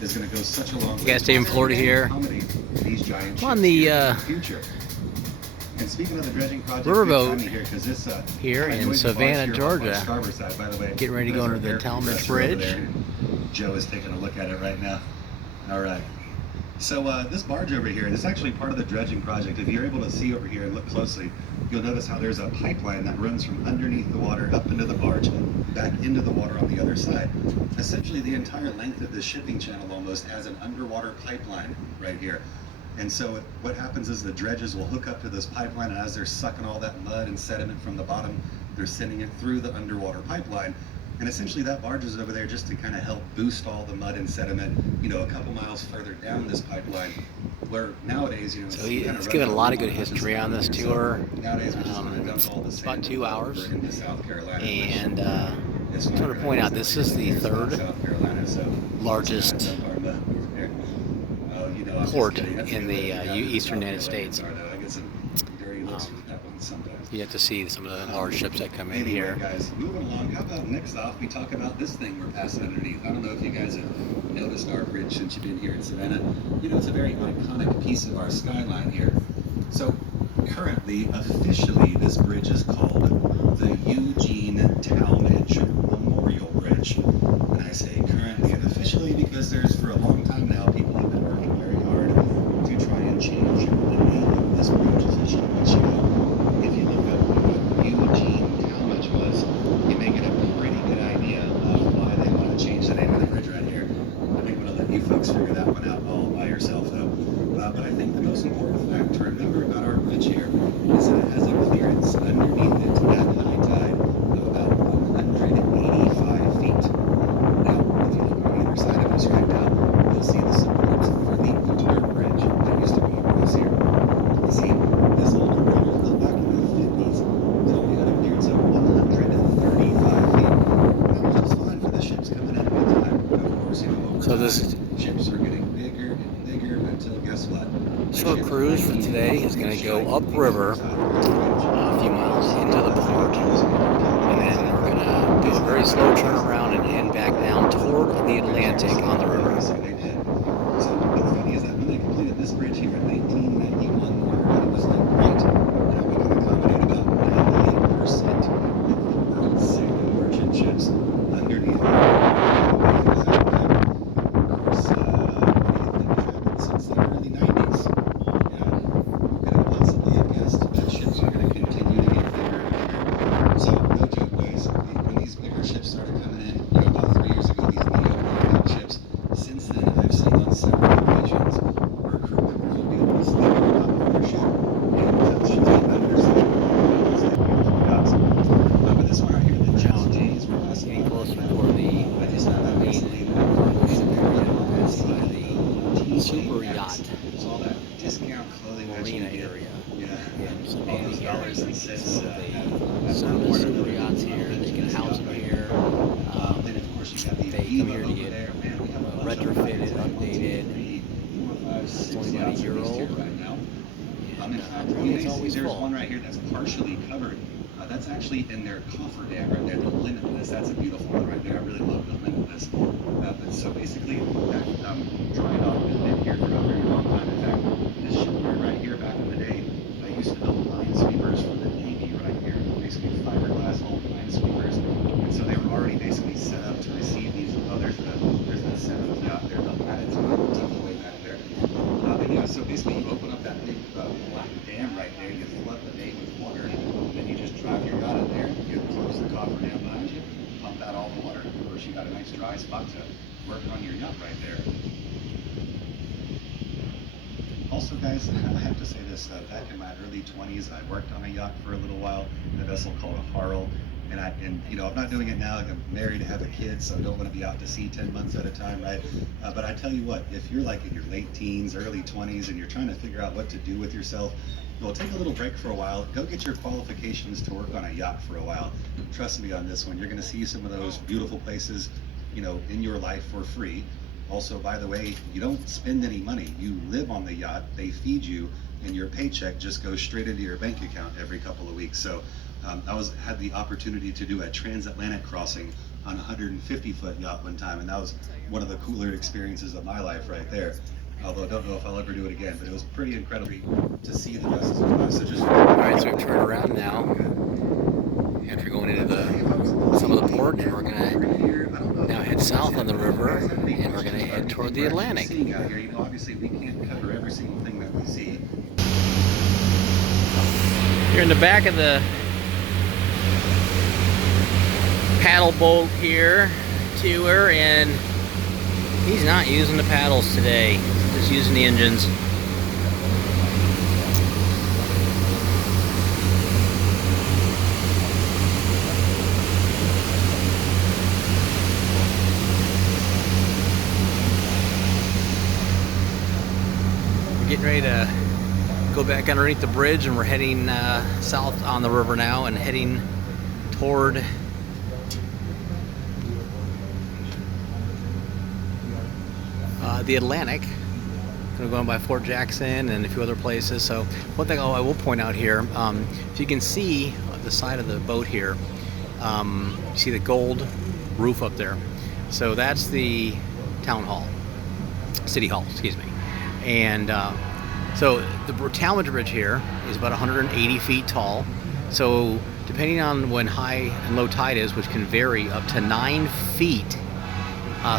is going to go such a long way. Gas station Florida here. These giant I'm on the future. And speaking of the dredging project, Riverboat here because this here in Savannah, Georgia. Side, by the way, getting ready to go under the Talmadge Bridge. Joe is taking a look at it right now. All right. So this barge over here, this is actually part of the dredging project. If you're able to see over here and look closely, you'll notice how there's a pipeline that runs from underneath the water up into the barge and back into the water on the other side. Essentially, the entire length of the shipping channel almost has an underwater pipeline right here. And so what happens is the dredges will hook up to this pipeline, and as they're sucking all that mud and sediment from the bottom, they're sending it through the underwater pipeline. And essentially that barge is over there just to kind of help boost all the mud and sediment, a couple miles further down this pipeline, where nowadays, so it's given a lot of good history on this tour. Nowadays, we just want to dump all the it's about 2 hours. Into South Carolina, and I just want to point out this is the third largest port in the eastern United States. You have to see some of the large ships that come in here. Guys, moving along, how about next off we talk about this thing we're passing underneath. I don't know if you guys have noticed our bridge since you've been here in Savannah. It's a very iconic piece of our skyline here. So currently, officially, this bridge is called the Eugene Talmadge Memorial Bridge. And I say currently and officially because for a long time now, people have been working very hard to try and change the name of this bridge officially. But if you look up what Eugene Talmadge was, you may get a pretty good idea of why they want to change the name of the bridge right here. I think I'm going to let you folks figure that one out all by yourself, though. But I think the most important fact to remember about our bridge here is that it has a clearance underneath it at high tide of about 185 feet. Now, if you look on either side of us right now, you'll see the support for the entire bridge that used to go across here. You see, this older bridge was built back in the 50s. It only had a clearance of 135 feet. That was just fine for the ships coming in at the time. But of course, over time, ships are getting bigger and bigger until, guess what? Short cruise for today is going to go upriver a few miles into the port, and then we're going to do a very slow turnaround and head back down toward the Atlantic on the river. So what's funny is that when they completed this bridge here in 1991, everybody was like, great, we can accommodate about 98% of the world's sailing merchant ships underneath the water. Of course, since the early 90s, who could have possibly have guessed that ships are going to continue to get bigger and bigger? So, no joke, guys, when these bigger ships started coming in, about 3 years ago, these neo ships, since then I've seen on several occasions where crew members will be able to sleep on top of their ship and shoot the underside but this one right here, the Just J's, we're passing closer toward the I just found out recently that the super yacht all that discount clothing marina area. Yeah. Some All those dollars and cents. some of the super yachts here. They can house them here. Then of course you got the They come here to get retrofitted, updated. It's only about a year old. right now. In fact, It's always there's full. one right here that's partially covered. That's actually in their cofferdam right there, the limitless. That's a beautiful one right there. I really love the limitless. But so basically, that dried off has been here for a very long time. In fact, this shipyard right here back in the day, I used to build minesweepers for the Navy right here. Basically fiberglass hull minesweepers. And so they were already basically set up to receive these. Oh, there's the seventh yacht there, the Latitude, tucked away back there. And yeah, so basically you open up that big black dam right there, you flood the bay with water, and then you just drive your yacht in there, you close the cofferdam behind you, pump out all the water. Of course, you got a nice dry spot to work on your yacht right there. Also, guys, I have to say this, back in my early 20s, I worked on a yacht for a little while, in a vessel called a Harl. And I'm not doing it now. Like I'm married, have a kid, so I don't want to be out to sea 10 months at a time, right? But I tell you what, if you're like in your late teens, early 20s, and you're trying to figure out what to do with yourself, well, take a little break for a while. Go get your qualifications to work on a yacht for a while. Trust me on this one. You're going to see some of those beautiful places, in your life for free. Also, by the way, you don't spend any money. You live on the yacht. They feed you, and your paycheck just goes straight into your bank account every couple of weeks. So I had the opportunity to do a transatlantic crossing on a 150-foot yacht one time, and that was one of the cooler experiences of my life right there. Although I don't know if I'll ever do it again, but it was pretty incredible to see the vessels go by. So just All right, so we've turned around now after going into some of the port, and we're gonna now head south on the river, and we're gonna head toward the Atlantic. Seeing out here, obviously we can't cover every single thing that we see. You're in the back of the paddle boat here tour, and he's not using the paddles today, just using the engines. We're getting ready to go back underneath the bridge, and we're heading south on the river now and heading toward the Atlantic. We're going by Fort Jackson and a few other places. So one thing I will point out here, if you can see the side of the boat here, you see the gold roof up there. So that's the town hall, city hall, excuse me. And so the Talmadge Bridge here is about 180 feet tall. So depending on when high and low tide is, which can vary up to 9 feet,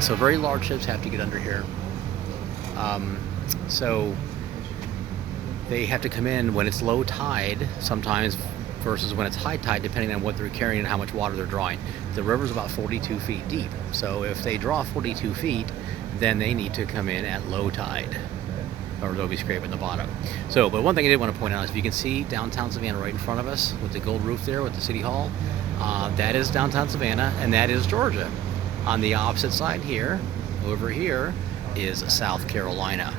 so very large ships have to get under here. So they have to come in when it's low tide sometimes versus when it's high tide, depending on what they're carrying and how much water they're drawing. The river's about 42 feet deep. So if they draw 42 feet, then they need to come in at low tide, or they'll be scraping the bottom. So, but one thing I did want to point out is if you can see downtown Savannah right in front of us with the gold roof there with the city hall, that is downtown Savannah, and that is Georgia. On the opposite side here, over here, is South Carolina.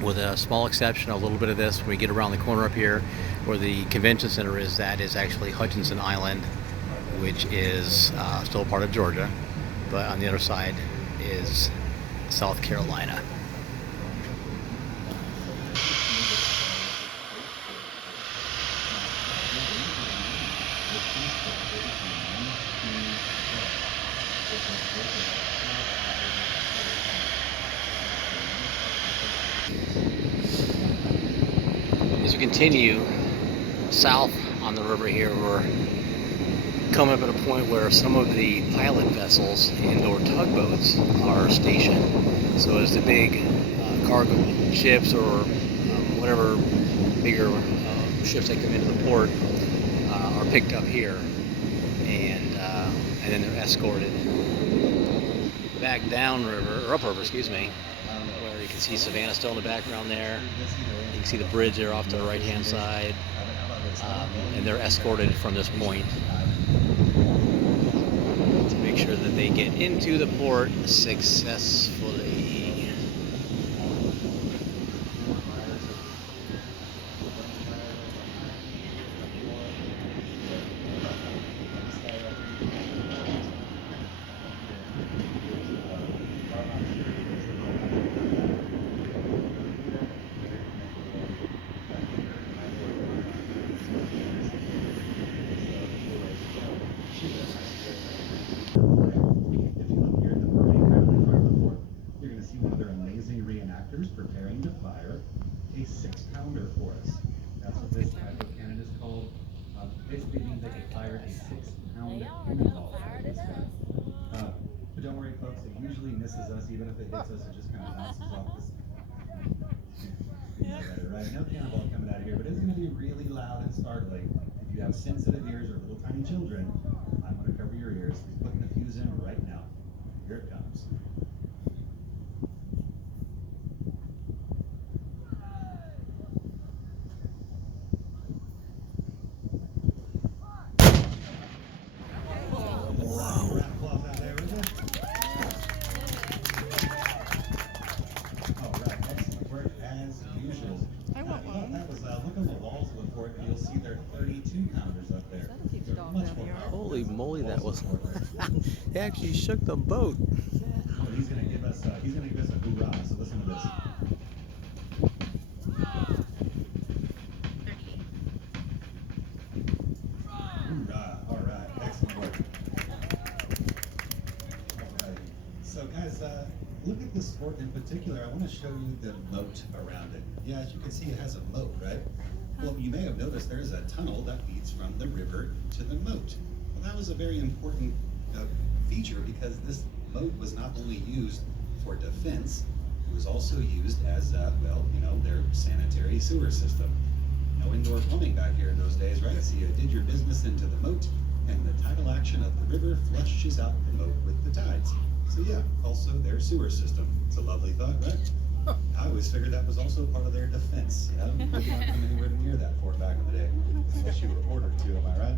With a small exception, a little bit of this, when we get around the corner up here where the convention center is, that is actually Hutchinson Island, which is still part of Georgia, but on the other side is South Carolina. As we continue south on the river here, we're coming up at a point where some of the pilot vessels and/or tugboats are stationed. So as the big cargo ships or whatever bigger ships that come into the port are picked up here, and then they're escorted back downriver, or upriver, excuse me, where you can see Savannah still in the background there. You can see the bridge there off to the right-hand side, and they're escorted from this point to make sure that they get into the port successfully. Preparing to fire a 6-pounder for us. That's what this type of cannon is called. Basically means they can fire a 6-pound cannonball. But don't worry, folks, it usually misses us. Even if it hits us, it just kind of bounces off this. Right? No cannonball coming out of here, but it's going to be really loud and startling. If you have sensitive ears or little tiny children, I'm going to cover your ears. He's putting the fuse in right now. Here it comes. Holy moly, that was it actually shook the boat. He's gonna give us a hoorah, so listen to this. Hoorah, all right, excellent work. fort in particular, I want to show you the moat around it. Yeah, as you can see, it has a moat, right? Well, you may have noticed there's a tunnel that leads from the river to the moat. Well, that was a very important feature because this moat was not only used for defense, it was also used as, well, you know, their sanitary sewer system. No indoor plumbing back here in those days, right? So you did your business into the moat, and the tidal action of the river flushes out the moat with the tides. So yeah, also their sewer system. It's a lovely thought, right? I always figured that was also part of their defense. You know, you could not come anywhere near that fort back in the day, unless you were ordered to, am I right?